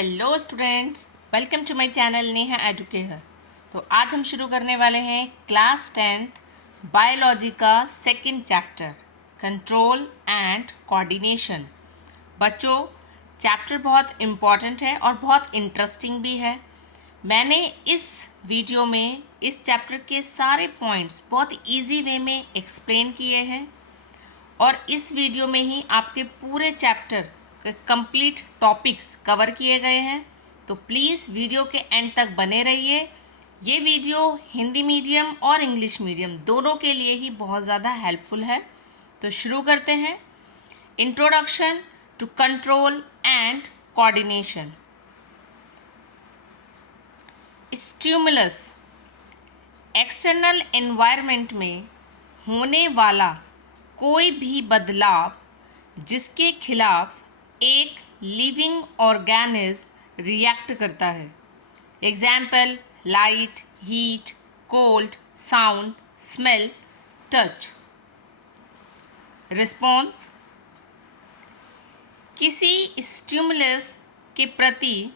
Hello students, welcome to my channel Neha educator. तो आज हम शुरू करने वाले हैं क्लास 10th बायोलॉजी का second chapter control and coordination. बच्चों, चैप्टर बहुत इम्पॉर्टेंट है और बहुत इंटरेस्टिंग भी है। मैंने इस वीडियो में इस चैप्टर के सारे पॉइंट्स बहुत इजी वे में एक्सप्लेन किए हैं और इस वीडियो में ही आपके पूरे चैप्टर के कंप्लीट टॉपिक्स कवर किए गए हैं। तो प्लीज़ वीडियो के एंड तक बने रहिए। ये वीडियो हिंदी मीडियम और इंग्लिश मीडियम दोनों के लिए ही बहुत ज़्यादा हेल्पफुल है। तो शुरू करते हैं। Introduction to control and coordination. Stimulus external environment में होने वाला कोई भी बदलाव जिसके खिलाफ एक लिविंग ऑर्गेनिज्म रिएक्ट करता है। Example: light, heat, cold, sound, smell, touch. Response: किसी स्टिमुलस के प्रति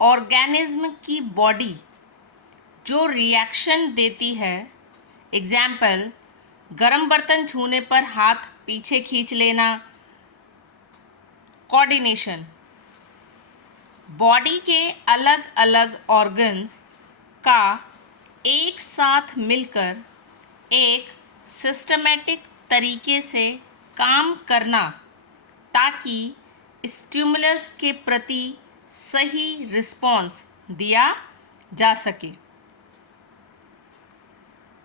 ऑर्गेनिज्म की बॉडी जो रिएक्शन देती है। एग्जाम्पल: गरम बर्तन छूने पर हाथ पीछे खींच लेना। कोऑर्डिनेशन: बॉडी के अलग अलग ऑर्गन्स का एक साथ मिलकर एक सिस्टमैटिक तरीके से काम करना ताकि स्टिमुलस के प्रति सही रिस्पॉन्स दिया जा सके।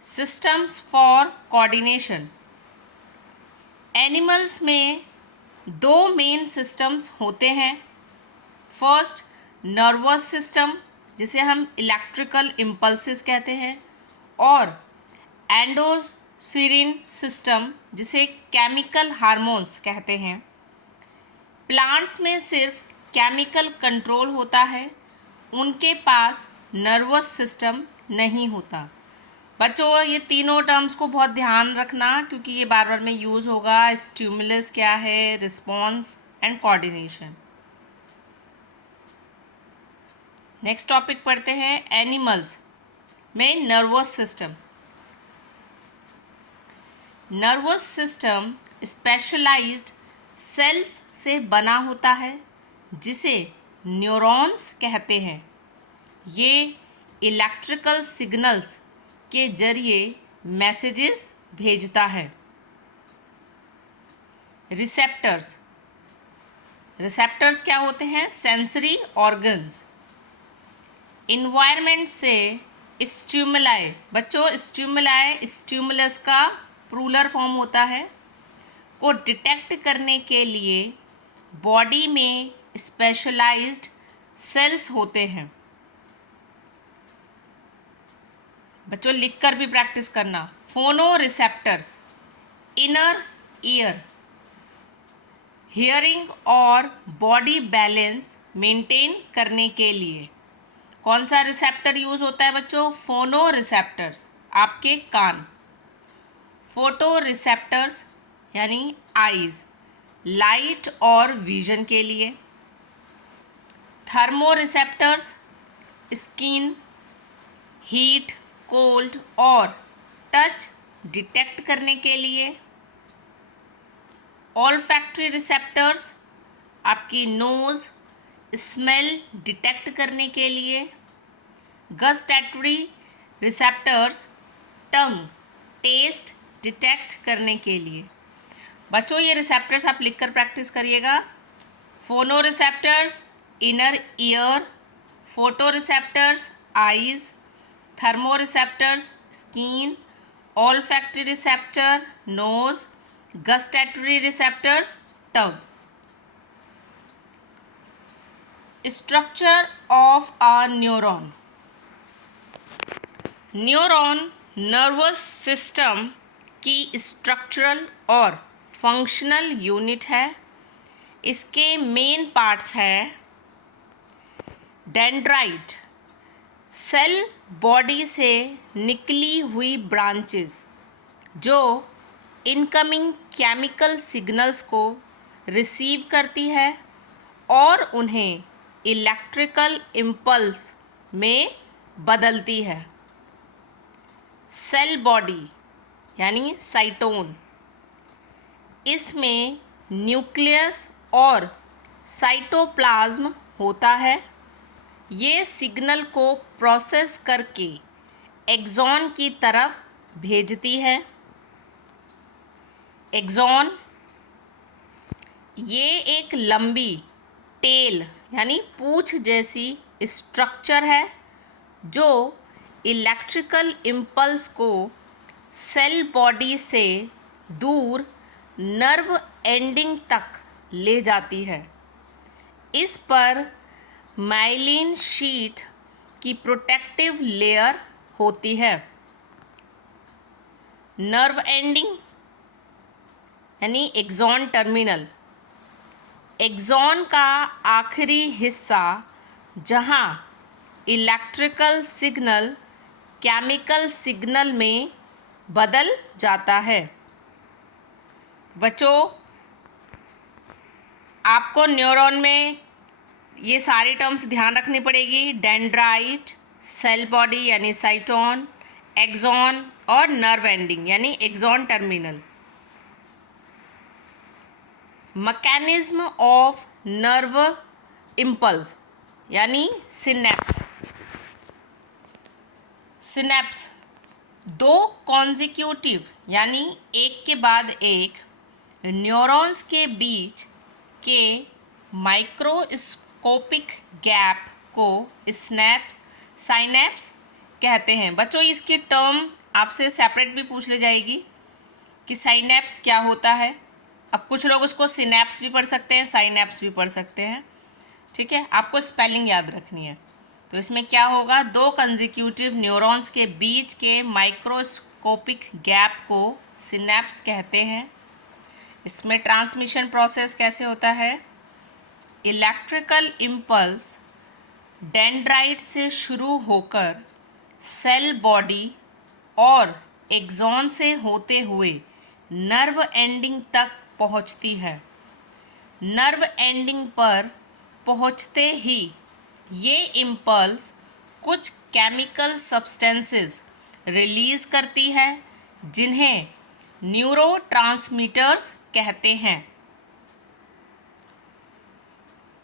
Systems for coordination. एनिमल्स में दो मेन सिस्टम्स होते हैं। फर्स्ट, नर्वस सिस्टम जिसे हम इलेक्ट्रिकल इम्पल्सेस कहते हैं, और एंडोस्फेरिन सिस्टम जिसे केमिकल हार्मोन्स कहते हैं। प्लांट्स में सिर्फ केमिकल कंट्रोल होता है, उनके पास नर्वस सिस्टम नहीं होता। बच्चों, ये तीनों टर्म्स को बहुत ध्यान रखना क्योंकि ये बार बार में यूज़ होगा। स्टिमुलस क्या है, response and coordination. Next topic पढ़ते हैं। एनिमल्स में nervous system. Nervous system specialized cells से बना होता है जिसे न्यूरॉन्स कहते हैं। ये इलेक्ट्रिकल सिग्नल्स के जरिए मैसेजेस भेजता है। रिसेप्टर्स। रिसेप्टर्स क्या होते हैं? Sensory organs. इन्वायरमेंट से स्टिमुलाई, बच्चों स्टिमुलाई स्टिमुलस का प्लूरल फॉर्म होता है, को डिटेक्ट करने के लिए बॉडी में स्पेशलाइज्ड सेल्स होते हैं। बच्चों लिख कर भी प्रैक्टिस करना। फोनो रिसेप्टर्स, इनर ईयर, हियरिंग और बॉडी बैलेंस मेंटेन करने के लिए कौन सा रिसेप्टर यूज़ होता है बच्चों? फोनो रिसेप्टर्स, आपके कान। फोटो रिसेप्टर्स यानी आईज, लाइट और विजन के लिए। Thermo receptors, skin, heat, cold और टच डिटेक्ट करने के लिए। ऑल्फैक्टरी रिसेप्टर्स, आपकी नोज़ स्मेल डिटेक्ट करने के लिए। गस्टैटरी रिसेप्टर्स, टंग टेस्ट डिटेक्ट करने के लिए। बच्चों ये रिसेप्टर्स आप लिखकर प्रैक्टिस करिएगा। Phonoreceptors inner ear, photoreceptors eyes, thermoreceptors skin, olfactory receptor nose, gustatory receptors tongue. Structure of a neuron. Neuron nervous system की स्ट्रक्चरल और फंक्शनल यूनिट है। इसके मेन पार्ट्स है डेंड्राइट, सेल बॉडी से निकली हुई branches जो incoming chemical signals को रिसीव करती है और उन्हें इलेक्ट्रिकल इम्पल्स में बदलती है। सेल बॉडी यानी साइटोन, इसमें न्यूक्लियस और साइटोप्लाज्म होता है। ये सिग्नल को प्रोसेस करके एक्सॉन की तरफ भेजती है। एक्सॉन ये एक लंबी टेल यानी पूंछ जैसी स्ट्रक्चर है जो इलेक्ट्रिकल इम्पल्स को सेल बॉडी से दूर नर्व एंडिंग तक ले जाती है। इस पर माइलिन शीट की प्रोटेक्टिव लेयर होती है। नर्व एंडिंग यानी एक्सॉन टर्मिनल, एक्सॉन का आखिरी हिस्सा जहां इलेक्ट्रिकल सिग्नल केमिकल सिग्नल में बदल जाता है। बच्चों, आपको न्यूरॉन में ये सारी टर्म्स ध्यान रखनी पड़ेगी। डेंड्राइट, सेल बॉडी यानी साइटोन, एक्सॉन और नर्व एंडिंग यानी axon terminal. Mechanism of nerve impulse यानी सिनेप्स। सिनेप्स दो कॉन्जिक्यूटिव यानी एक के बाद एक न्यूरॉन्स के बीच के माइक्रोस्कोपिक गैप को साइनेप्स कहते हैं। बच्चों, इसकी टर्म आपसे सेपरेट भी पूछ ली जाएगी कि साइनेप्स क्या होता है। अब कुछ लोग उसको सिनेप्स भी पढ़ सकते हैं, साइनेप्स भी पढ़ सकते हैं। ठीक है, आपको स्पेलिंग याद रखनी है। तो इसमें क्या होगा, दो कंजिक्यूटिव न्यूरॉन्स के बीच के माइक्रोस्कोपिक गैप को सिनेप्स कहते हैं। इसमें ट्रांसमिशन प्रोसेस कैसे होता है, इलेक्ट्रिकल इम्पल्स डेंड्राइट से शुरू होकर सेल बॉडी और एक्सॉन से होते हुए नर्व एंडिंग तक पहुंचती है। नर्व एंडिंग पर पहुंचते ही ये इम्पल्स कुछ केमिकल सब्सटेंसेस रिलीज़ करती है जिन्हें न्यूरोट्रांसमीटर्स कहते हैं।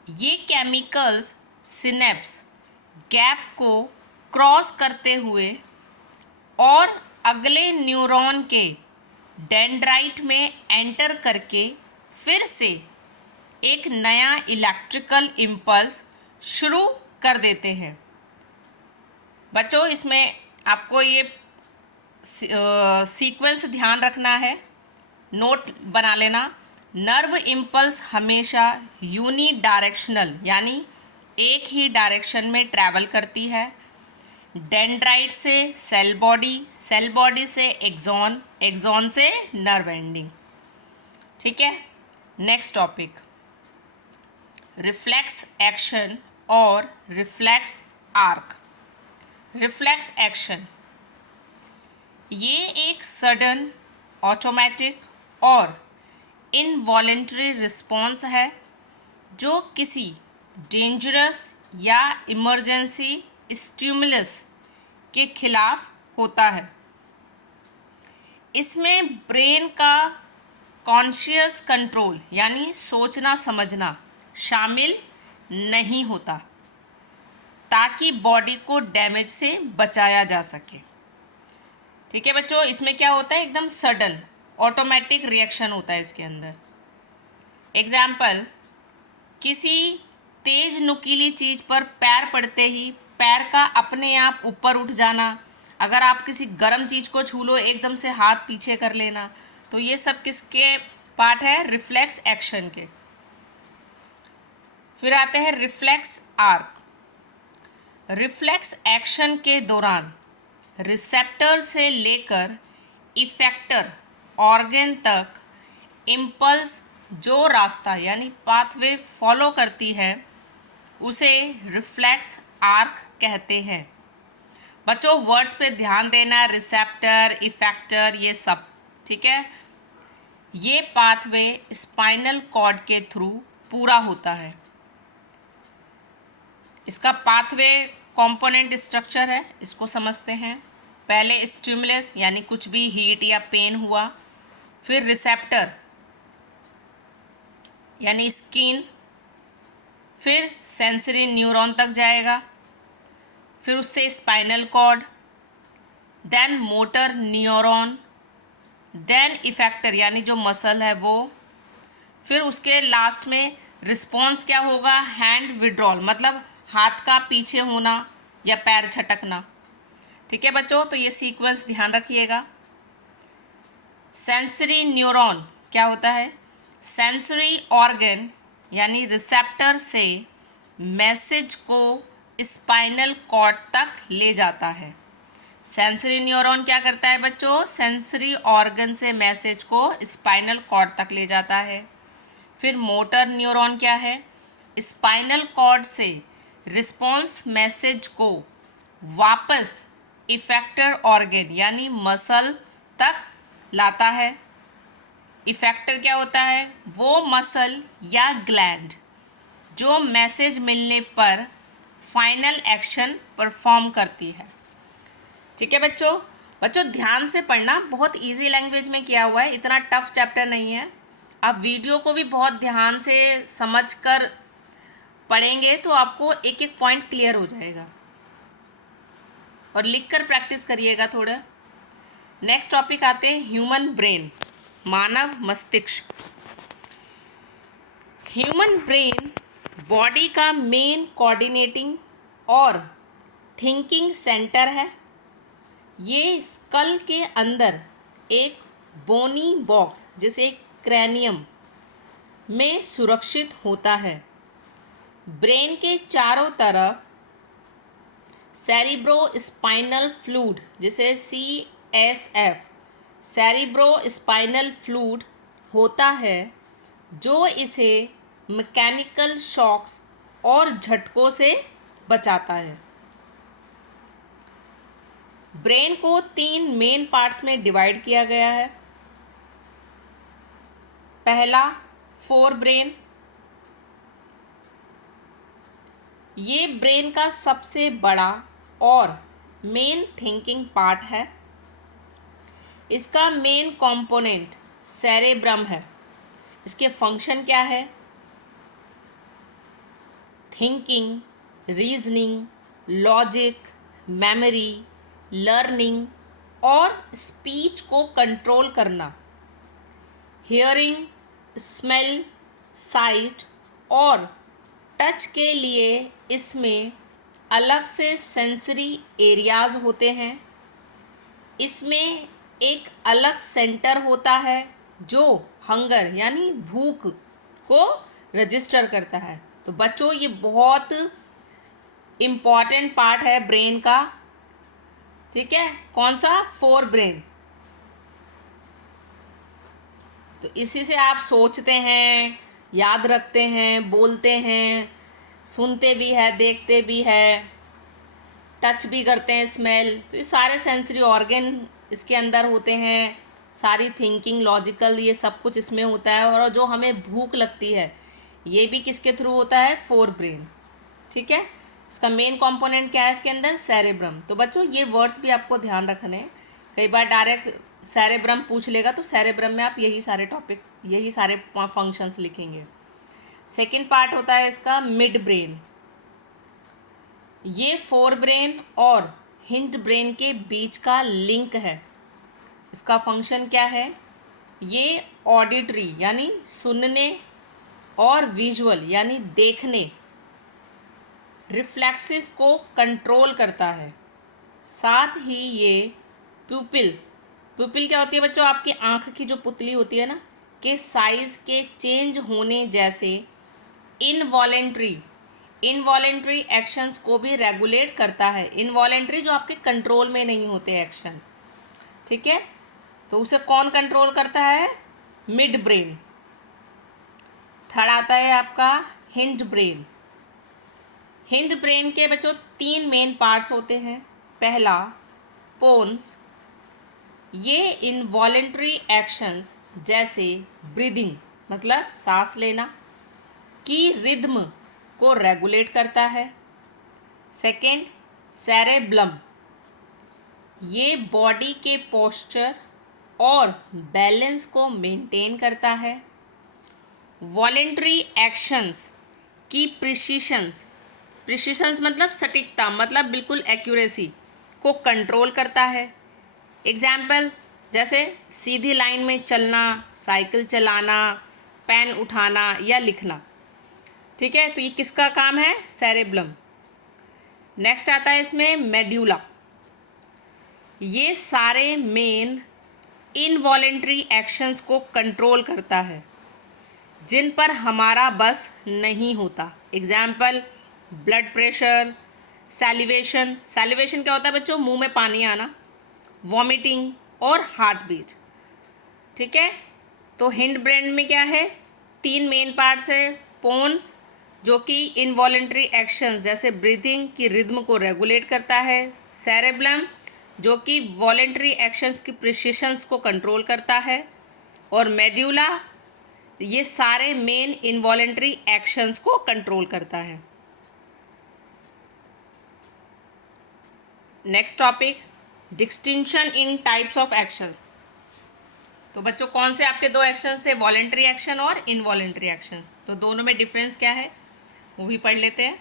ये केमिकल्स सिनेप्स गैप को क्रॉस करते हुए और अगले न्यूरॉन के डेंड्राइट में एंटर करके फिर से एक नया इलेक्ट्रिकल इम्पल्स शुरू कर देते हैं। बच्चों, इसमें आपको ये सीक्वेंस ध्यान रखना है, नोट बना लेना। नर्व इम्पल्स हमेशा यूनी डायरेक्शनल यानी एक ही डायरेक्शन में ट्रैवल करती है। डेंड्राइट से सेल बॉडी, सेल बॉडी से एक्सॉन, एक्सॉन से नर्व एंडिंग। ठीक है, नेक्स्ट टॉपिक, रिफ्लेक्स एक्शन और रिफ्लेक्स आर्क। रिफ्लेक्स एक्शन ये एक सडन, ऑटोमेटिक और इनवॉलेंटरी रिस्पॉन्स है जो किसी डेंजरस या इमरजेंसी स्टिमुलस के खिलाफ होता है। इसमें ब्रेन का कॉन्शियस कंट्रोल यानी सोचना समझना शामिल नहीं होता ताकि बॉडी को डैमेज से बचाया जा सके। ठीक है बच्चों, इसमें क्या होता है, एकदम सडन ऑटोमेटिक रिएक्शन होता है इसके अंदर। एग्जाम्पल, किसी तेज नुकीली चीज़ पर पैर पड़ते ही पैर का अपने आप ऊपर उठ जाना, अगर आप किसी गर्म चीज़ को छू लो एकदम से हाथ पीछे कर लेना, तो ये सब किसके पार्ट है, रिफ्लेक्स एक्शन के। फिर आते हैं रिफ्लेक्स आर्क। रिफ्लेक्स एक्शन के दौरान रिसेप्टर से लेकर इफेक्टर ऑर्गन तक इम्पल्स जो रास्ता यानी पाथवे फॉलो करती है उसे रिफ्लेक्स आर्क कहते हैं। बच्चों, वर्ड्स पे ध्यान देना, रिसेप्टर, इफेक्टर, ये सब। ठीक है, ये पाथवे स्पाइनल कॉर्ड के थ्रू पूरा होता है। इसका पाथवे कंपोनेंट स्ट्रक्चर है, इसको समझते हैं। पहले स्टिमुलस यानी कुछ भी हीट या पेन हुआ, फिर रिसेप्टर यानी स्किन, फिर सेंसरी न्यूरॉन तक जाएगा, फिर उससे spinal cord, then motor neuron, then effector यानी जो मसल है वो, फिर उसके लास्ट में रिस्पॉन्स क्या होगा, हैंड विड्रॉल मतलब हाथ का पीछे होना या पैर झटकना। ठीक है बच्चों, तो ये सीक्वेंस ध्यान रखिएगा। सेंसरी न्यूरॉन क्या होता है, सेंसरी ऑर्गन यानी रिसेप्टर से मैसेज को स्पाइनल कॉर्ड तक ले जाता है। सेंसरी न्यूरॉन क्या करता है बच्चों, सेंसरी ऑर्गन से मैसेज को स्पाइनल कॉर्ड तक ले जाता है। फिर मोटर न्यूरॉन क्या है, स्पाइनल कॉर्ड से रिस्पॉन्स मैसेज को वापस इफेक्टर ऑर्गन यानी मसल तक लाता है। इफेक्टर क्या होता है, वो मसल या ग्लैंड जो मैसेज मिलने पर फाइनल एक्शन परफॉर्म करती है। ठीक है बच्चों, बच्चों ध्यान से पढ़ना, बहुत इजी लैंग्वेज में किया हुआ है, इतना टफ चैप्टर नहीं है। आप वीडियो को भी बहुत ध्यान से समझकर पढ़ेंगे तो आपको एक एक पॉइंट क्लियर हो जाएगा, और लिखकर प्रैक्टिस करिएगा थोड़ा। नेक्स्ट टॉपिक आते हैं ह्यूमन ब्रेन, मानव मस्तिष्क। ह्यूमन ब्रेन बॉडी का मेन कोऑर्डिनेटिंग और थिंकिंग सेंटर है। ये स्कल के अंदर एक बोनी बॉक्स जिसे क्रैनियम में सुरक्षित होता है। ब्रेन के चारों तरफ सेरिब्रोस्पाइनल फ्लूइड जिसे CSF सेरिब्रोस्पाइनल फ्लूइड होता है, जो इसे मैकेनिकल शॉक्स और झटकों से बचाता है। ब्रेन को 3 मेन पार्ट्स में डिवाइड किया गया है। पहला फोर ब्रेन, ये ब्रेन का सबसे बड़ा और मेन थिंकिंग पार्ट है। इसका मेन कंपोनेंट सेरेब्रम है। इसके फंक्शन क्या है, thinking, reasoning, logic, memory, learning और स्पीच को कंट्रोल करना। हियरिंग, स्मेल, साइट और टच के लिए इसमें अलग से सेंसरी एरियाज होते हैं। इसमें एक अलग सेंटर होता है जो हंगर यानी भूख को रजिस्टर करता है। तो बच्चों ये बहुत इम्पॉर्टेंट पार्ट है ब्रेन का। ठीक है, कौन सा, फोर ब्रेन। तो इसी से आप सोचते हैं, याद रखते हैं, बोलते हैं, सुनते भी है, देखते भी है, टच भी करते हैं, स्मेल। तो ये सारे सेंसरी ऑर्गन इसके अंदर होते हैं। सारी थिंकिंग, लॉजिकल, ये सब कुछ इसमें होता है। और जो हमें भूख लगती है ये भी किसके थ्रू होता है, फोर ब्रेन। ठीक है, इसका मेन कंपोनेंट क्या है इसके अंदर, सेरेब्रम। तो बच्चों ये वर्ड्स भी आपको ध्यान रखने हैं, कई बार डायरेक्ट सेरेब्रम पूछ लेगा तो सेरेब्रम में आप यही सारे टॉपिक, यही सारे फंक्शंस लिखेंगे। सेकंड पार्ट होता है इसका मिड ब्रेन। ये फोर ब्रेन और हिंट ब्रेन के बीच का लिंक है। इसका फंक्शन क्या है, ये ऑडिटरी यानी सुनने और विजुअल यानी देखने, रिफ्लेक्सेस को कंट्रोल करता है। साथ ही ये प्यूपिल, प्यूपिल क्या होती है बच्चों, आपकी आँख की जो पुतली होती है ना, के साइज़ के चेंज होने जैसे इनवॉलेंट्री एक्शंस को भी रेगुलेट करता है। इनवॉलेंट्री जो आपके कंट्रोल में नहीं होते एक्शन। ठीक है, तो उसे कौन कंट्रोल करता है, मिड ब्रेन। थर्ड आता है आपका हिंट ब्रेन। हिंट ब्रेन के बच्चों 3 मेन पार्ट्स होते हैं। पहला पोन्स, ये इनवॉलेंट्री एक्शंस जैसे ब्रीदिंग मतलब सांस लेना की रिद्म को रेगुलेट करता है। सेकेंड, सेरेब्लम, ये बॉडी के पोस्चर और बैलेंस को मेंटेन करता है। वॉलेंट्री एक्शंस की प्रिसिशंस मतलब सटीकता, मतलब बिल्कुल एक्यूरेसी को कंट्रोल करता है। एग्जाम्पल जैसे सीधी लाइन में चलना, साइकिल चलाना, पेन उठाना या लिखना। ठीक है, तो ये किसका काम है? सेरेब्लम। नेक्स्ट आता है इसमें मेड्यूला। ये सारे मेन इनवॉलेंट्री एक्शंस को कंट्रोल करता है जिन पर हमारा बस नहीं होता। Example blood pressure, salivation. Salivation क्या होता है बच्चों? मुंह में पानी आना, वॉमिटिंग और हार्ट बीट। ठीक है, तो हिंड ब्रेन में क्या है? 3 मेन पार्ट्स है। पोन्स जो कि इनवॉलेंट्री एक्शंस जैसे ब्रीथिंग की रिद्म को रेगुलेट करता है। सेरेब्लम जो कि वॉलेंट्री एक्शंस की प्रिसिशंस को कंट्रोल करता है। और मेड्यूला ये सारे मेन इनवॉलेंट्री एक्शंस को कंट्रोल करता है। Next topic, distinction in types of action. तो बच्चों कौन से आपके 2 एक्शंस थे? वॉलेंट्री एक्शन और इनवॉलेंट्री एक्शन। तो दोनों में डिफरेंस क्या है वो भी पढ़ लेते हैं।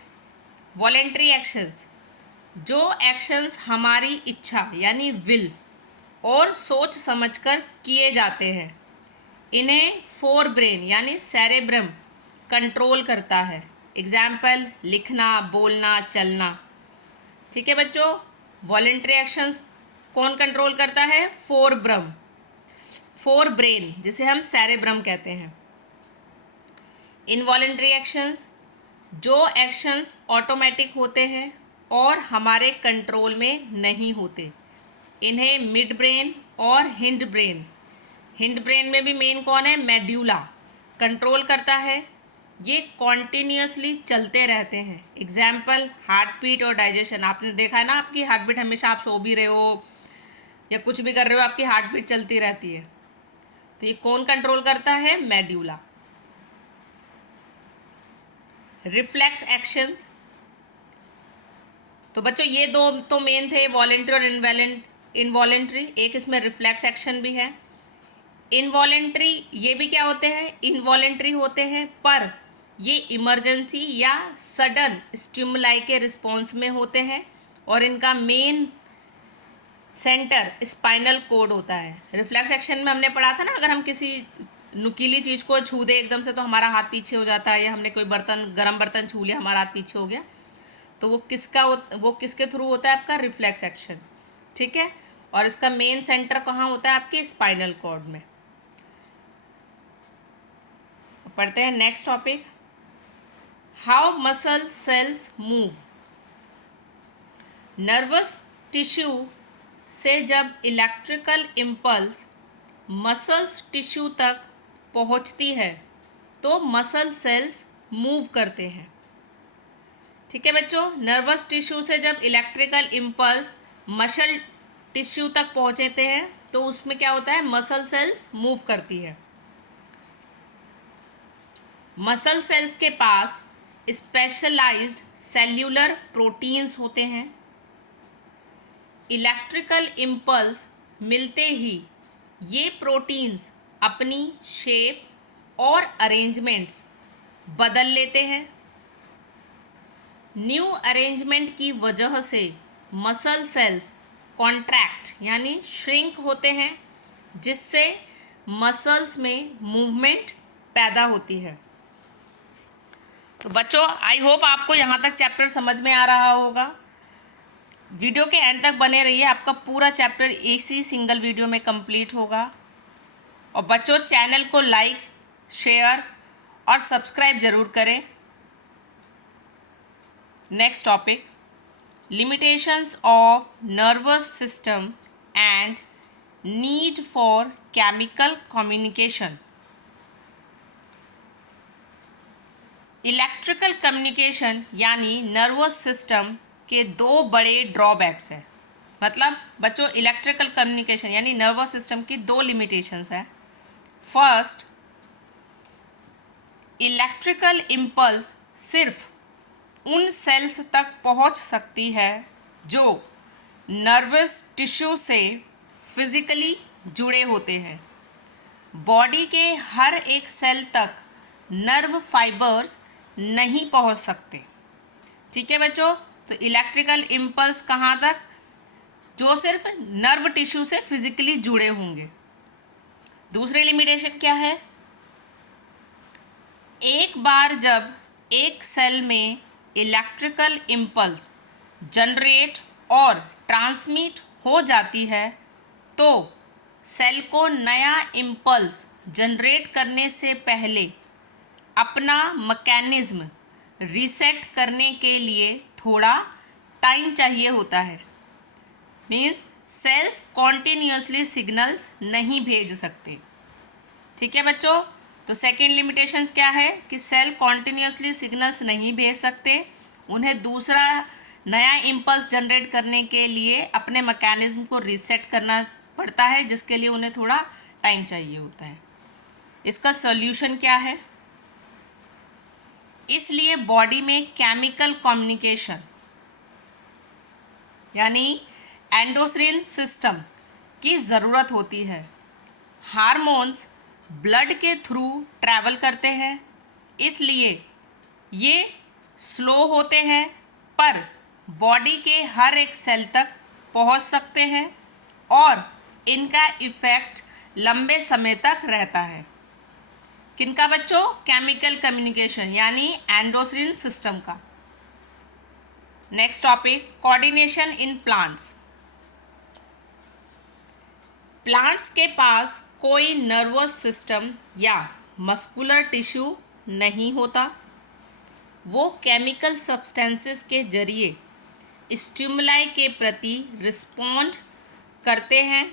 वॉलेंट्री एक्शंस, जो एक्शंस हमारी इच्छा यानी विल और सोच समझकर किए जाते हैं, इन्हें फोर ब्रेन यानी सेरेब्रम कंट्रोल करता है। एग्जाम्पल लिखना, बोलना, चलना। ठीक है बच्चों, वॉलेंट्री एक्शंस कौन कंट्रोल करता है? फोर ब्रेन जिसे हम सेरेब्रम कहते हैं। इनवॉलेंट्री एक्शंस, जो एक्शंस ऑटोमेटिक होते हैं और हमारे कंट्रोल में नहीं होते, इन्हें मिड ब्रेन और हिंड ब्रेन में भी मेन कौन है? मेड्यूला कंट्रोल करता है। ये कॉन्टिन्यूसली चलते रहते हैं। एग्जाम्पल हार्ट बीट और डाइजेशन। आपने देखा है ना, आपकी हार्ट बीट हमेशा, आप सो भी रहे हो या कुछ भी कर रहे हो, आपकी हार्ट बीट चलती रहती है। तो ये कौन कंट्रोल करता है? मेड्यूला। रिफ्लेक्स एक्शंस, तो बच्चों ये 2 तो मेन थे, वॉलेंट्री और इनवॉलेंट्री। एक इसमें रिफ्लेक्स एक्शन भी है। इनवॉलेंट्री ये भी क्या होते हैं? इनवॉलेंट्री होते हैं, पर ये इमरजेंसी या सडन स्टिमुलाई के रिस्पॉन्स में होते हैं और इनका मेन सेंटर स्पाइनल कोड होता है। रिफ्लेक्स एक्शन में हमने पढ़ा था ना, अगर हम किसी नुकीली चीज़ को छू दे एकदम से तो हमारा हाथ पीछे हो जाता है, या हमने कोई गर्म बर्तन छू लिया, हमारा हाथ पीछे हो गया, तो वो किसके थ्रू होता है? आपका रिफ्लेक्स एक्शन। ठीक है, और इसका मेन सेंटर कहाँ होता है? आपके स्पाइनल कॉर्ड में। पढ़ते हैं next topic, how muscle cells move. Nervous tissue से जब इलेक्ट्रिकल इम्पल्स मसल्स टिश्यू तक पहुंचती है तो मसल सेल्स मूव करते हैं। ठीक है बच्चों, नर्वस टिश्यू से जब इलेक्ट्रिकल इम्पल्स मसल टिश्यू तक पहुंचते हैं तो उसमें क्या होता है? मसल सेल्स मूव करती है। मसल सेल्स के पास स्पेशलाइज्ड सेल्यूलर प्रोटीन्स होते हैं। इलेक्ट्रिकल इम्पल्स मिलते ही ये प्रोटीन्स अपनी शेप और अरेंजमेंट्स बदल लेते हैं। न्यू अरेंजमेंट की वजह से मसल सेल्स कॉन्ट्रैक्ट यानी श्रिंक होते हैं, जिससे मसल्स में मूवमेंट पैदा होती है। तो बच्चों आई होप आपको यहाँ तक चैप्टर समझ में आ रहा होगा। वीडियो के एंड तक बने रहिए, आपका पूरा चैप्टर इसी सिंगल वीडियो में कंप्लीट होगा। और बच्चों चैनल को लाइक, शेयर और सब्सक्राइब ज़रूर करें। Next topic, limitations of nervous system and need for chemical communication. Electrical communication यानी नर्वस सिस्टम के 2 बड़े ड्रॉबैक्स हैं। मतलब बच्चों इलेक्ट्रिकल कम्युनिकेशन यानी नर्वस सिस्टम की 2 लिमिटेशंस हैं। फर्स्ट, इलेक्ट्रिकल इम्पल्स सिर्फ उन सेल्स तक पहुंच सकती है जो नर्वस टिश्यू से फिजिकली जुड़े होते हैं। बॉडी के हर एक सेल तक नर्व फाइबर्स नहीं पहुंच सकते। ठीक है बच्चों, तो इलेक्ट्रिकल इम्पल्स कहाँ तक? जो सिर्फ नर्व टिश्यू से फिजिकली जुड़े होंगे। दूसरी लिमिटेशन क्या है? एक बार जब एक सेल में इलेक्ट्रिकल इम्पल्स जनरेट और ट्रांसमिट हो जाती है तो सेल को नया इम्पल्स जनरेट करने से पहले अपना मैकेनिज्म रीसेट करने के लिए थोड़ा टाइम चाहिए होता है। मीन्स सेल्स कॉन्टिन्यूसली सिग्नल्स नहीं भेज सकते। ठीक है बच्चों, तो सेकेंड लिमिटेशंस क्या है कि सेल कॉन्टिन्यूसली सिग्नल्स नहीं भेज सकते, उन्हें दूसरा नया इम्पल्स जनरेट करने के लिए अपने मैकेनिज्म को रीसेट करना पड़ता है, जिसके लिए उन्हें थोड़ा टाइम चाहिए होता है। इसका सॉल्यूशन क्या है? इसलिए बॉडी में केमिकल कम्युनिकेशन यानी एंडोक्राइन सिस्टम की ज़रूरत होती है। हार्मोन्स ब्लड के थ्रू ट्रैवल करते हैं, इसलिए ये स्लो होते हैं पर बॉडी के हर एक सेल तक पहुंच सकते हैं और इनका इफ़ेक्ट लंबे समय तक रहता है। किनका बच्चों? केमिकल कम्युनिकेशन यानी एंडोक्राइन सिस्टम का। Next topic, coordination in plants. Plants के पास कोई नर्वस सिस्टम या मस्कुलर टिश्यू नहीं होता। वो केमिकल सब्सटेंसेस के जरिए स्टिमुलाई के प्रति रिस्पॉन्ड करते हैं।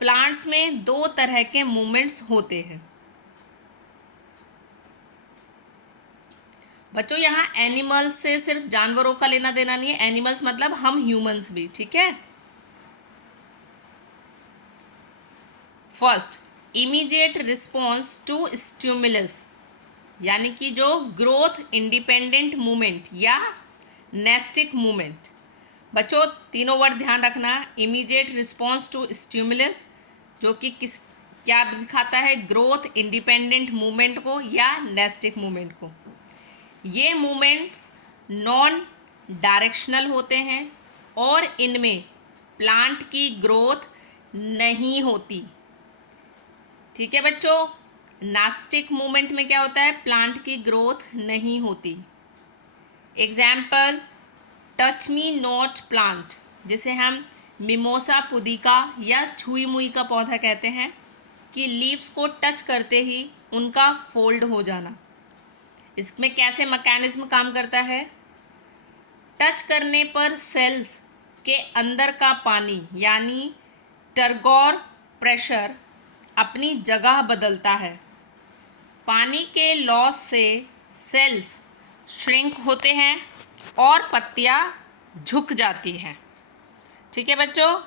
प्लांट्स में दो तरह के मूवमेंट्स होते हैं। बच्चों यहाँ एनिमल्स से सिर्फ जानवरों का लेना देना नहीं है, एनिमल्स मतलब हम ह्यूमंस भी। ठीक है, first immediate response to stimulus यानी कि जो ग्रोथ इंडिपेंडेंट मूवमेंट या नेस्टिक मूवमेंट। बच्चों तीनों वर्ड ध्यान रखना, इमीडिएट रिस्पॉन्स टू स्टिमुलस जो कि किस क्या दिखाता है? ग्रोथ इंडिपेंडेंट मूवमेंट को या नेस्टिक मूवमेंट को। ये मूवमेंट्स नॉन डायरेक्शनल होते हैं और इनमें प्लांट की ग्रोथ नहीं होती। ठीक है बच्चों, नास्टिक मूवमेंट में क्या होता है? प्लांट की ग्रोथ नहीं होती। Example, touch me not plant, जिसे हम मिमोसा पुदिका या छुई मुई का पौधा कहते हैं, कि लीव्स को टच करते ही उनका फोल्ड हो जाना। इसमें कैसे मैकेनिज्म काम करता है? टच करने पर सेल्स के अंदर का पानी यानी टर्गोर प्रेशर अपनी जगह बदलता है। पानी के लॉस से सेल्स श्रिंक होते हैं और पत्तियां झुक जाती हैं। ठीक है बच्चों,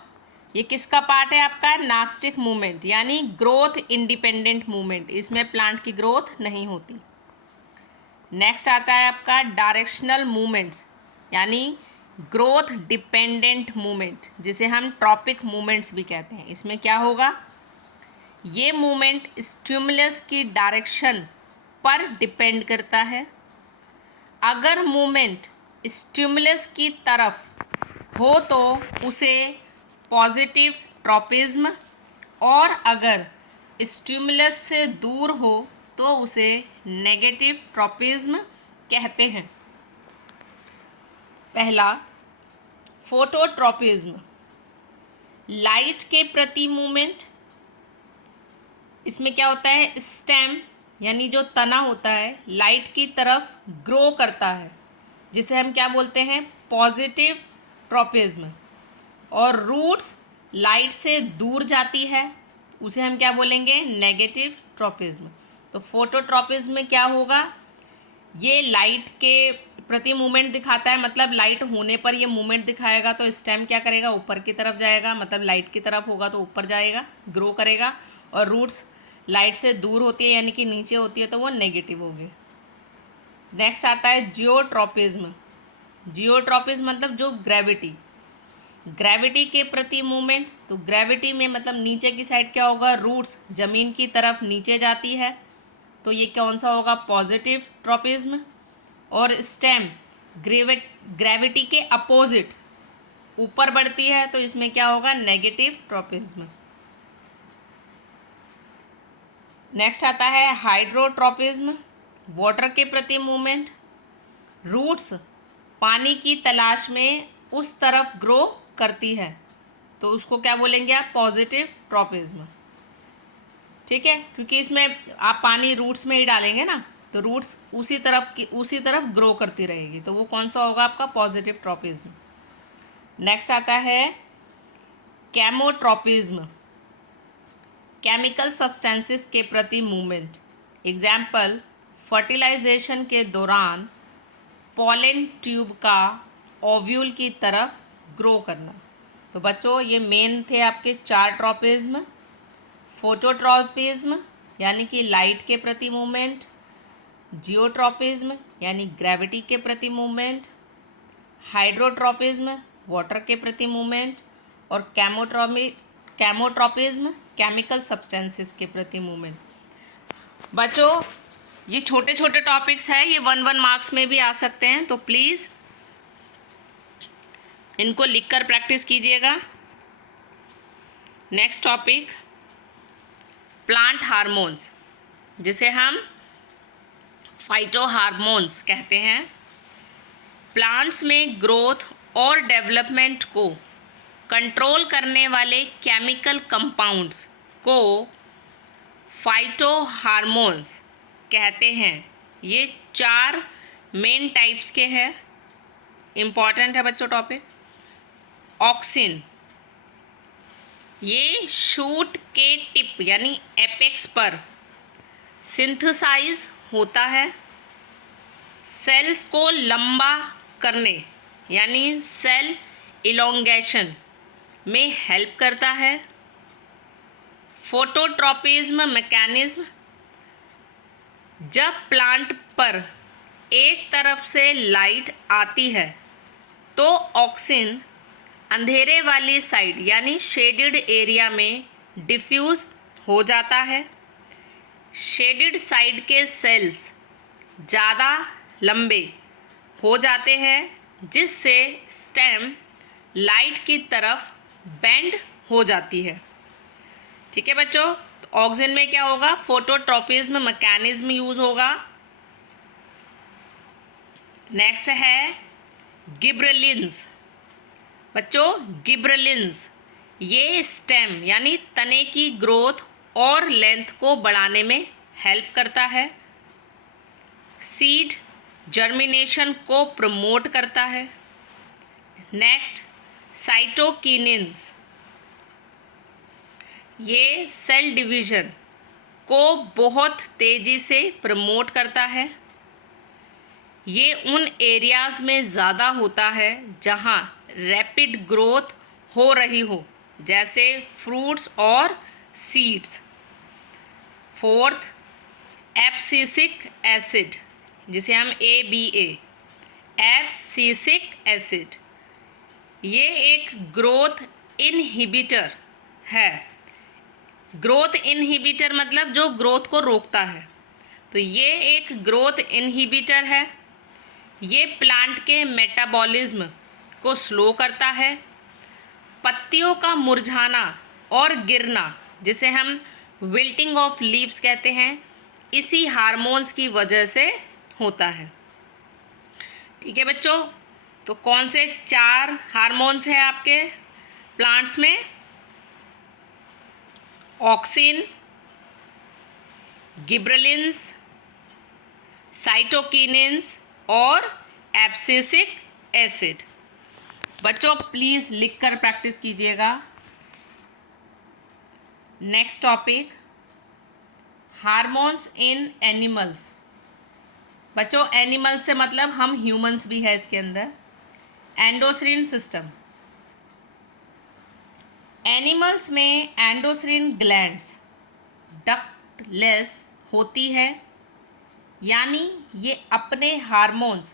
ये किसका पार्ट है आपका? नास्टिक मूवमेंट यानी ग्रोथ इंडिपेंडेंट मूवमेंट। इसमें प्लांट की ग्रोथ नहीं होती। नेक्स्ट आता है आपका डायरेक्शनल मूवमेंट्स यानी ग्रोथ डिपेंडेंट मूवमेंट, जिसे हम ट्रॉपिक मूवमेंट्स भी कहते हैं। इसमें क्या होगा? ये मूवमेंट स्टिमुलस की डायरेक्शन पर डिपेंड करता है। अगर मूवमेंट स्टिमुलस की तरफ हो तो उसे पॉजिटिव ट्रॉपिज्म और अगर स्टिमुलस से दूर हो तो उसे नेगेटिव ट्रॉपिज्म कहते हैं। पहला, फोटोट्रॉपिज्म, लाइट के प्रति मूवमेंट। इसमें क्या होता है? स्टेम यानी जो तना होता है लाइट की तरफ ग्रो करता है, जिसे हम क्या बोलते हैं? Positive tropism. और रूट्स लाइट से दूर जाती है, उसे हम क्या बोलेंगे? Negative tropism. तो फोटोट्रॉपिज्म में क्या होगा? ये लाइट के प्रति मूवमेंट दिखाता है, मतलब लाइट होने पर ये मूवमेंट दिखाएगा। तो स्टेम क्या करेगा? ऊपर की तरफ जाएगा, मतलब लाइट की तरफ होगा तो ऊपर जाएगा, ग्रो करेगा। और रूट्स लाइट से दूर होती है यानी कि नीचे होती है तो वो नेगेटिव होगी। नेक्स्ट आता है जियोट्रॉपिज्म। जियोट्रॉपिज्म मतलब जो ग्रेविटी के प्रति मूवमेंट। तो ग्रेविटी में मतलब नीचे की साइड क्या होगा, रूट्स जमीन की तरफ नीचे जाती है, तो ये कौन सा होगा, पॉजिटिव ट्रॉपिज्म। और स्टेम ग्रेविटी के अपोजिट ऊपर बढ़ती है, तो इसमें क्या होगा, नेगेटिव ट्रॉपिज्म। नेक्स्ट आता है हाइड्रोट्रॉपिज्म, वाटर के प्रति मूवमेंट। रूट्स पानी की तलाश में उस तरफ ग्रो करती है, तो उसको क्या बोलेंगे आप, पॉजिटिव ट्रॉपिज्म। ठीक है, क्योंकि इसमें आप पानी रूट्स में ही डालेंगे ना, तो रूट्स उसी तरफ ग्रो करती रहेगी, तो वो कौन सा होगा आपका, पॉजिटिव ट्रॉपिज्म। नेक्स्ट आता है कैमोट्रॉपिज्म, केमिकल सब्सटेंसेस के प्रति मूवमेंट। एग्जाम्पल, फर्टिलाइजेशन के दौरान पॉलन ट्यूब का ओव्यूल की तरफ ग्रो करना। तो बच्चों ये मेन थे आपके 4 ट्रॉपिज्म। फोटोट्रॉपिज्म यानी कि लाइट के प्रति मूवमेंट, जियोट्रॉपिज्म यानी ग्रेविटी के प्रति मूवमेंट, हाइड्रोट्रॉपिज्म वाटर के प्रति मूवमेंट, और कैमोट्रॉपिज्म केमिकल सब्सटेंसेस के प्रति मूवमेंट। बच्चों ये छोटे छोटे टॉपिक्स हैं, ये 1 मार्क्स में भी आ सकते हैं, तो प्लीज़ इनको लिखकर प्रैक्टिस कीजिएगा। नेक्स्ट टॉपिक प्लांट हार्मोन्स, जिसे हम फाइटो हार्मोन्स कहते हैं। प्लांट्स में ग्रोथ और डेवलपमेंट को कंट्रोल करने वाले केमिकल कंपाउंड्स को फाइटो हार्मोन्स कहते हैं। ये 4 मेन टाइप्स के हैं, इम्पॉर्टेंट है बच्चों टॉपिक। ऑक्सिन, ये शूट के टिप यानी एपेक्स पर सिंथेसाइज होता है, सेल्स को लंबा करने यानी सेल इलोंगेशन में हेल्प करता है। फोटोट्रॉपिज्म मैकेनिज्म, जब प्लांट पर एक तरफ से लाइट आती है तो ऑक्सिन अंधेरे वाली साइड यानी शेडेड एरिया में डिफ्यूज़ हो जाता है। शेडेड साइड के सेल्स ज़्यादा लंबे हो जाते हैं, जिससे स्टेम लाइट की तरफ बेंड हो जाती है। ठीक है बच्चों, तो ऑक्सिन में क्या होगा, फोटोट्रॉपिज्म मैकेनिज्म यूज होगा। नेक्स्ट है गिब्रेलिन्स। बच्चों गिब्रेलिन्स ये स्टेम यानी तने की ग्रोथ और लेंथ को बढ़ाने में हेल्प करता है। सीड जर्मिनेशन को प्रमोट करता है। नेक्स्ट साइटोकिनिन्स, ये सेल डिवीज़न को बहुत तेज़ी से प्रमोट करता है। ये उन एरियाज़ में ज़्यादा होता है जहाँ रैपिड ग्रोथ हो रही हो, जैसे फ्रूट्स और सीड्स। फोर्थ एब्सिसिक एसिड, जिसे हम ABA एब्सिसिक एसिड, ये एक ग्रोथ इनहिबिटर है। ग्रोथ इनहिबिटर मतलब जो ग्रोथ को रोकता है, तो ये एक ग्रोथ इनहिबिटर है। ये प्लांट के मेटाबॉलिज्म को स्लो करता है। पत्तियों का मुरझाना और गिरना, जिसे हम विल्टिंग ऑफ लीव्स कहते हैं, इसी हार्मोन्स की वजह से होता है। ठीक है बच्चों, तो कौन से 4 हार्मोन्स हैं आपके प्लांट्स में, ऑक्सिन, गिब्रेलिन्स, साइटोकिनिन्स और एब्सिसिक एसिड। बच्चों प्लीज़ लिखकर प्रैक्टिस कीजिएगा। नेक्स्ट टॉपिक हार्मोन्स इन एनिमल्स। बच्चों एनिमल्स से मतलब हम ह्यूमंस भी है इसके अंदर। एंडोक्राइन सिस्टम, एनिमल्स में एंडोक्राइन ग्लैंड्स डक्टलेस होती है। यानी ये अपने हार्मोन्स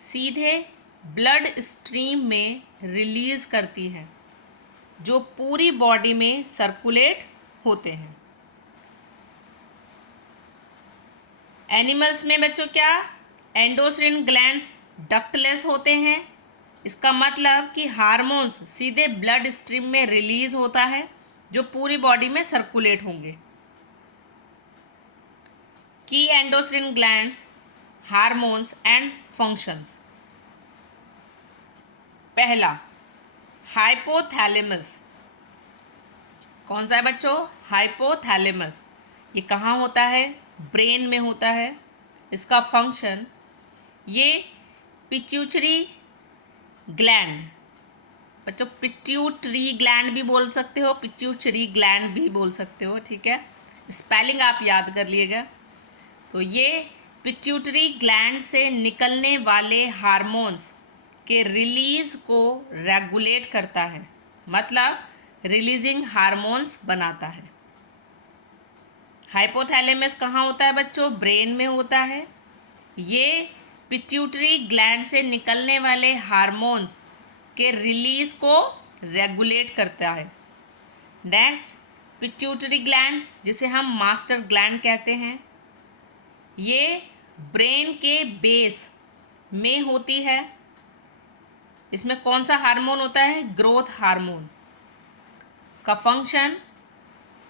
सीधे ब्लड स्ट्रीम में रिलीज़ करती है जो पूरी बॉडी में सर्कुलेट होते हैं। एनिमल्स में बच्चों क्या, एंडोक्राइन ग्लैंड्स डक्टलेस होते हैं। इसका मतलब कि हार्मोन्स सीधे ब्लड स्ट्रीम में रिलीज होता है जो पूरी बॉडी में सर्कुलेट होंगे। की endocrine glands, hormones and functions. पहला, हाइपोथैलेमस। कौन सा है बच्चों, हाइपोथैलेमस। ये कहाँ होता है, ब्रेन में होता है। इसका फंक्शन, ये पिट्यूटरी ग्लैंड, बच्चों पिट्यूटरी ग्लैंड भी बोल सकते हो, पिट्यूटरी ग्लैंड भी बोल सकते हो, ठीक है, स्पेलिंग आप याद कर लिएगा। तो ये पिट्यूटरी ग्लैंड से निकलने वाले हार्मोन्स के रिलीज को रेगुलेट करता है, मतलब रिलीजिंग हार्मोन्स बनाता है। हाइपोथैलेमस कहाँ होता है बच्चों, ब्रेन में होता है। ये पिट्यूटरी ग्लैंड से निकलने वाले हार्मोन्स के रिलीज को रेगुलेट करता है। नेक्स्ट, पिट्यूटरी ग्लैंड जिसे हम मास्टर ग्लैंड कहते हैं, ये ब्रेन के बेस में होती है। इसमें कौन सा हार्मोन होता है, ग्रोथ हार्मोन। इसका फंक्शन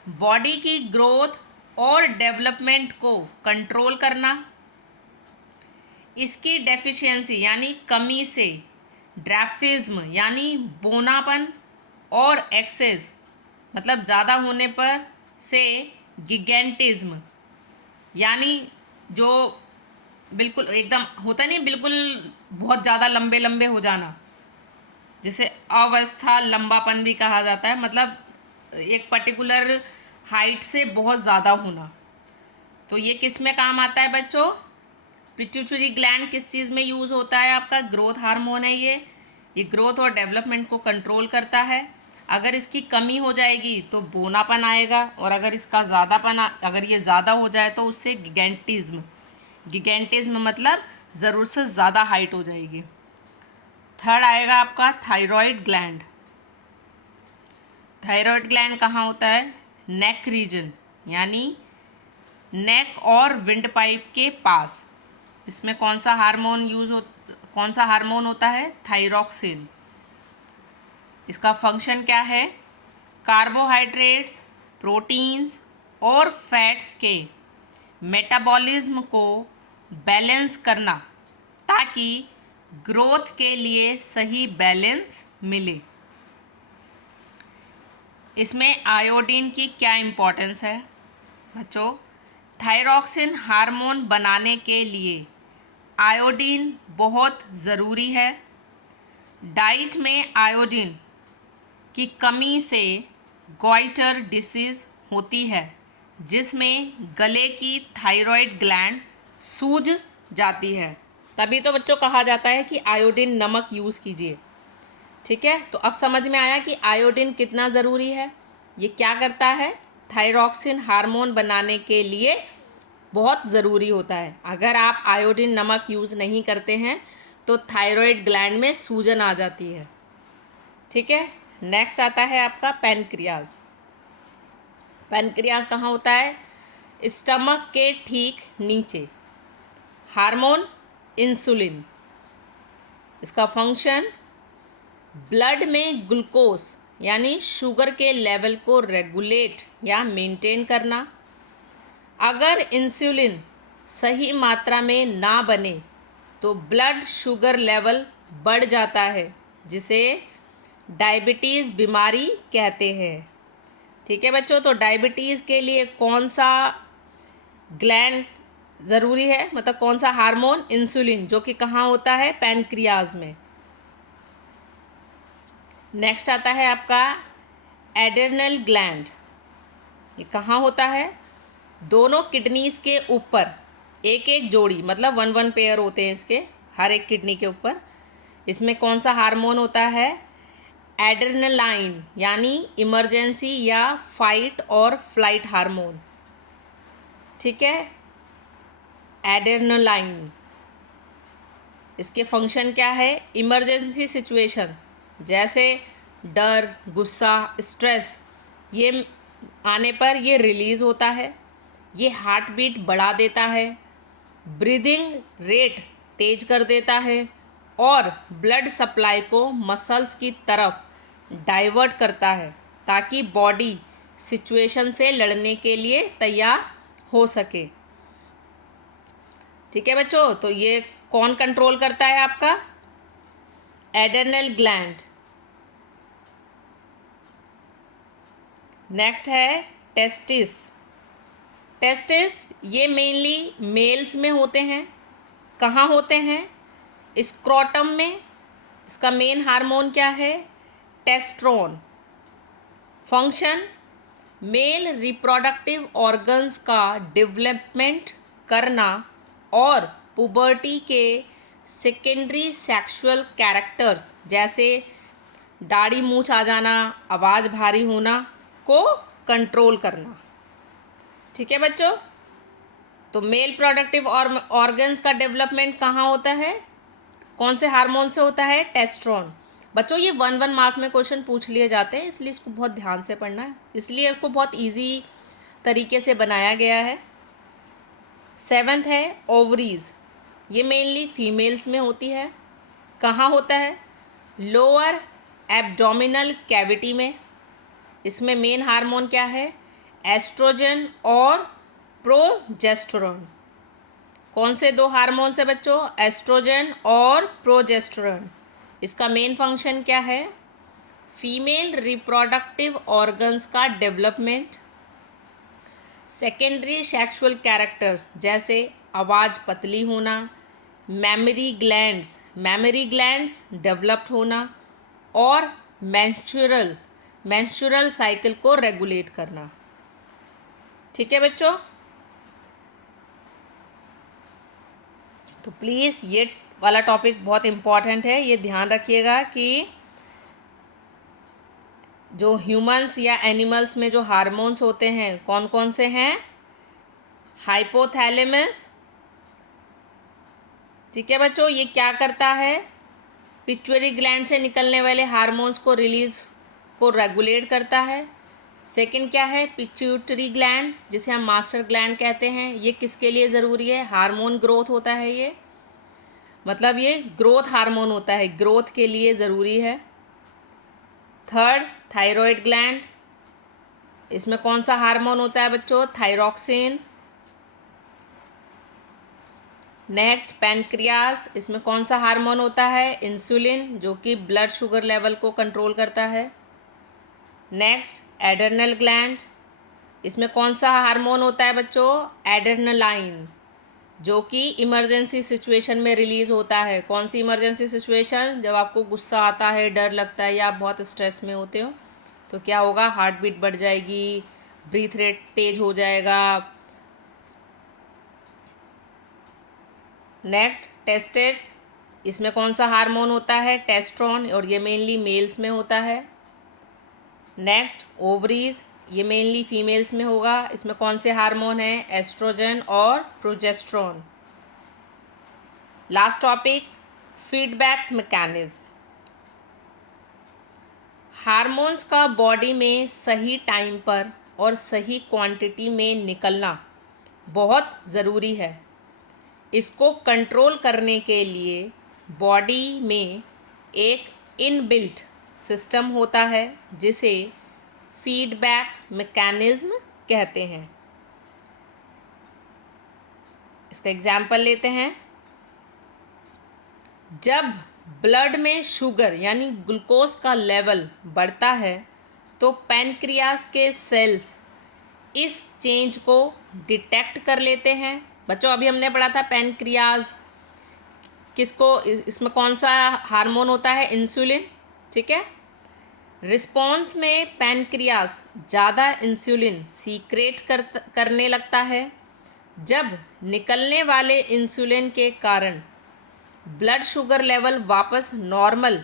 बॉडी की ग्रोथ और डेवलपमेंट को कंट्रोल करना। इसकी डेफिशिएंसी यानी कमी से ड्राफिज्म यानी बोनापन और एक्सेस मतलब ज़्यादा होने पर से गिगेंटिज्म यानी जो बिल्कुल एकदम होता नहीं, बिल्कुल बहुत ज़्यादा लंबे लंबे हो जाना, जिसे अवस्था लंबापन भी कहा जाता है, मतलब एक पर्टिकुलर हाइट से बहुत ज़्यादा होना। तो ये किस में काम आता है बच्चों, पिट्यूटरी ग्लैंड किस चीज़ में यूज़ होता है, आपका ग्रोथ हार्मोन है ये ग्रोथ और डेवलपमेंट को कंट्रोल करता है। अगर इसकी कमी हो जाएगी तो बोनापन आएगा, और अगर इसका अगर ये ज़्यादा हो जाए तो उससे गिगेंटिज्म मतलब ज़रूर से ज़्यादा हाइट हो जाएगी। थर्ड आएगा आपका थायराइड ग्लैंड। थायराइड ग्लैंड कहाँ होता है, नेक रीजन यानी नेक और विंड पाइप के पास। इसमें कौन सा हार्मोन होता है, थायरॉक्सिन। इसका फंक्शन क्या है, कार्बोहाइड्रेट्स, प्रोटीन्स और फैट्स के मेटाबॉलिज्म को बैलेंस करना ताकि ग्रोथ के लिए सही बैलेंस मिले। इसमें आयोडीन की क्या इम्पोर्टेंस है बच्चों, थायरॉक्सिन हार्मोन बनाने के लिए आयोडीन बहुत ज़रूरी है। डाइट में आयोडीन की कमी से गॉइटर डिसीज़ होती है जिसमें गले की थायराइड ग्लैंड सूज जाती है। तभी तो बच्चों कहा जाता है कि आयोडीन नमक यूज़ कीजिए, ठीक है। तो अब समझ में आया कि आयोडीन कितना ज़रूरी है। ये क्या करता है, थायरॉक्सिन हार्मोन बनाने के लिए बहुत ज़रूरी होता है। अगर आप आयोडीन नमक यूज़ नहीं करते हैं तो थायराइड ग्लैंड में सूजन आ जाती है, ठीक है। नेक्स्ट आता है आपका पैनक्रियाज। पैनक्रियाज कहाँ होता है, स्टमक के ठीक नीचे। Hormone insulin. इसका फंक्शन ब्लड में ग्लूकोज यानी शुगर के लेवल को रेगुलेट या मेंटेन करना। अगर इंसुलिन सही मात्रा में ना बने तो ब्लड शुगर लेवल बढ़ जाता है जिसे डायबिटीज़ बीमारी कहते हैं, ठीक है बच्चों। तो डायबिटीज़ के लिए कौन सा ग्लैंड ज़रूरी है, मतलब कौन सा हार्मोन, इंसुलिन, जो कि कहाँ होता है, पैनक्रियाज में। नेक्स्ट आता है आपका एड्रेनल ग्लैंड। ये कहाँ होता है, दोनों किडनीज के ऊपर एक एक जोड़ी, मतलब 1 पेयर होते हैं इसके हर एक किडनी के ऊपर। इसमें कौन सा हार्मोन होता है, एड्रेनलाइन यानी इमरजेंसी या फाइट और फ्लाइट हार्मोन, ठीक है। एड्रेनलाइन। इसके फंक्शन क्या है? इमरजेंसी सिचुएशन जैसे डर, गुस्सा, स्ट्रेस, ये आने पर ये रिलीज़ होता है। ये हार्ट बीट बढ़ा देता है, ब्रीदिंग रेट तेज कर देता है और ब्लड सप्लाई को मसल्स की तरफ डाइवर्ट करता है ताकि बॉडी सिचुएशन से लड़ने के लिए तैयार हो सके। ठीक है बच्चों, तो ये कौन कंट्रोल करता है? आपका एड्रेनल ग्लैंड। नेक्स्ट है टेस्टिस। टेस्टिस ये मेनली मेल्स में होते हैं। कहाँ होते हैं? स्क्रोटम में। इसका मेन हार्मोन क्या है? टेस्ट्रोन। फंक्शन मेल रिप्रोडक्टिव ऑर्गन्स का डेवलपमेंट करना और पुबर्टी के सेकेंडरी सेक्सुअल कैरेक्टर्स जैसे दाढ़ी मूंछ आ जाना, आवाज़ भारी होना को कंट्रोल करना। ठीक है बच्चों, तो मेल प्रोडक्टिव ऑर्गन्स का डेवलपमेंट कहाँ होता है? कौन से हार्मोन से होता है? टेस्ट्रोन। बच्चों ये 1 मार्क में क्वेश्चन पूछ लिए जाते हैं, इसलिए इसको बहुत ध्यान से पढ़ना है, इसलिए इसको बहुत इजी तरीके से बनाया गया है। 7th है ओवरीज। ये मेनली फीमेल्स में होती है। कहाँ होता है? लोअर एब्डोमिनल कैविटी में। इसमें मेन हार्मोन क्या है? एस्ट्रोजन और प्रोजेस्टेरोन। कौन से 2 हार्मोन है बच्चों? एस्ट्रोजन और प्रोजेस्टेरोन। इसका मेन फंक्शन क्या है? फीमेल रिप्रोडक्टिव ऑर्गन्स का डेवलपमेंट, सेकेंडरी सेक्सुअल कैरेक्टर्स जैसे आवाज़ पतली होना, मेमोरी ग्लैंड्स डेवलप्ड होना और मेंस्ट्रुअल साइकिल को रेगुलेट करना। ठीक है बच्चों, तो प्लीज़ ये वाला टॉपिक बहुत इम्पॉर्टेंट है, ये ध्यान रखिएगा कि जो ह्यूमंस या एनिमल्स में जो हार्मोन्स होते हैं कौन कौन से हैं? हाइपोथैलेमस। ठीक है बच्चों, ये क्या करता है? पिट्यूटरी ग्लैंड से निकलने वाले हार्मोन्स को रेगुलेट करता है। सेकंड क्या है? पिट्यूटरी ग्लैंड, जिसे हम मास्टर ग्लैंड कहते हैं। ये किसके लिए ज़रूरी है? हार्मोन ग्रोथ होता है, ये मतलब ये ग्रोथ हार्मोन होता है, ग्रोथ के लिए ज़रूरी है। थर्ड थायराइड ग्लैंड, इसमें कौन सा हार्मोन होता है बच्चों? थायरॉक्सिन। नेक्स्ट पैनक्रियाज, इसमें कौन सा हार्मोन होता है? इंसुलिन, जो कि ब्लड शुगर लेवल को कंट्रोल करता है। नेक्स्ट एड्रेनल ग्लैंड, इसमें कौन सा हार्मोन होता है बच्चों? एड्रेनलाइन, जो कि इमरजेंसी सिचुएशन में रिलीज़ होता है। कौन सी इमरजेंसी सिचुएशन? जब आपको गुस्सा आता है, डर लगता है या आप बहुत स्ट्रेस में होते हो, तो क्या होगा? हार्ट बीट बढ़ जाएगी, ब्रीथ रेट तेज हो जाएगा। नेक्स्ट टेस्टेट्स, इसमें कौन सा हार्मोन होता है? टेस्ट्रोन, और ये मेनली मेल्स में होता है। नेक्स्ट ओवरीज, ये मेनली फीमेल्स में होगा। इसमें कौन से हार्मोन हैं? एस्ट्रोजन और progesterone. Last topic feedback mechanism. Hormones का बॉडी में सही टाइम पर और सही क्वांटिटी में निकलना बहुत ज़रूरी है। इसको कंट्रोल करने के लिए बॉडी में एक इनबिल्ट सिस्टम होता है जिसे फीडबैक मैकेनिज्म कहते हैं। इसका एग्जाम्पल लेते हैं। जब ब्लड में शुगर यानी ग्लूकोज का लेवल बढ़ता है तो पैनक्रियास के सेल्स इस चेंज को डिटेक्ट कर लेते हैं। बच्चों अभी हमने पढ़ा था पैनक्रियास किसको, इसमें कौन सा हार्मोन होता है? इंसुलिन। ठीक है, रिस्पॉन्स में पैनक्रियास ज़्यादा इंसुलिन सीक्रेट करने लगता है। जब निकलने वाले इंसुलिन के कारण ब्लड शुगर लेवल वापस नॉर्मल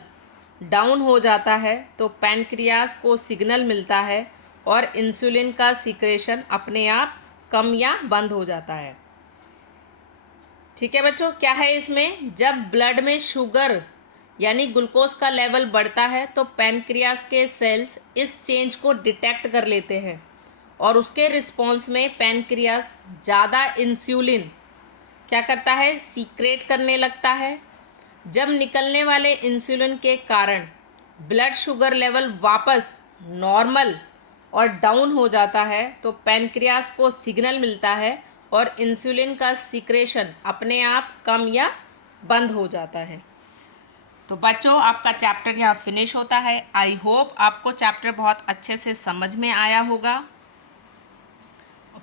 डाउन हो जाता है तो पैनक्रियास को सिग्नल मिलता है और इंसुलिन का सीक्रेशन अपने आप कम या बंद हो जाता है। ठीक है बच्चों, क्या है इसमें, जब ब्लड में शुगर यानी ग्लूकोज का लेवल बढ़ता है तो पैनक्रियास के सेल्स इस चेंज को डिटेक्ट कर लेते हैं और उसके रिस्पॉन्स में पैनक्रियास ज़्यादा इंसुलिन क्या करता है, सीक्रेट करने लगता है। जब निकलने वाले इंसुलिन के कारण ब्लड शुगर लेवल वापस नॉर्मल और डाउन हो जाता है तो पैनक्रियास को सिग्नल मिलता है और इंसुलिन का सीक्रेशन अपने आप कम या बंद हो जाता है। तो बच्चों, आपका चैप्टर यहाँ फिनिश होता है। आई होप आपको चैप्टर बहुत अच्छे से समझ में आया होगा।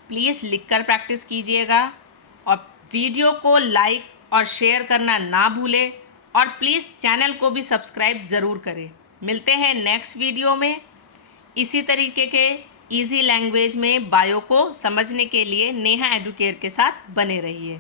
प्लीज़ लिखकर प्रैक्टिस कीजिएगा और वीडियो को लाइक और शेयर करना ना भूलें और प्लीज़ चैनल को भी सब्सक्राइब ज़रूर करें। मिलते हैं नेक्स्ट वीडियो में। इसी तरीके के इजी लैंग्वेज में बायो को समझने के लिए नेहा एडुकेयर के साथ बने रहिए।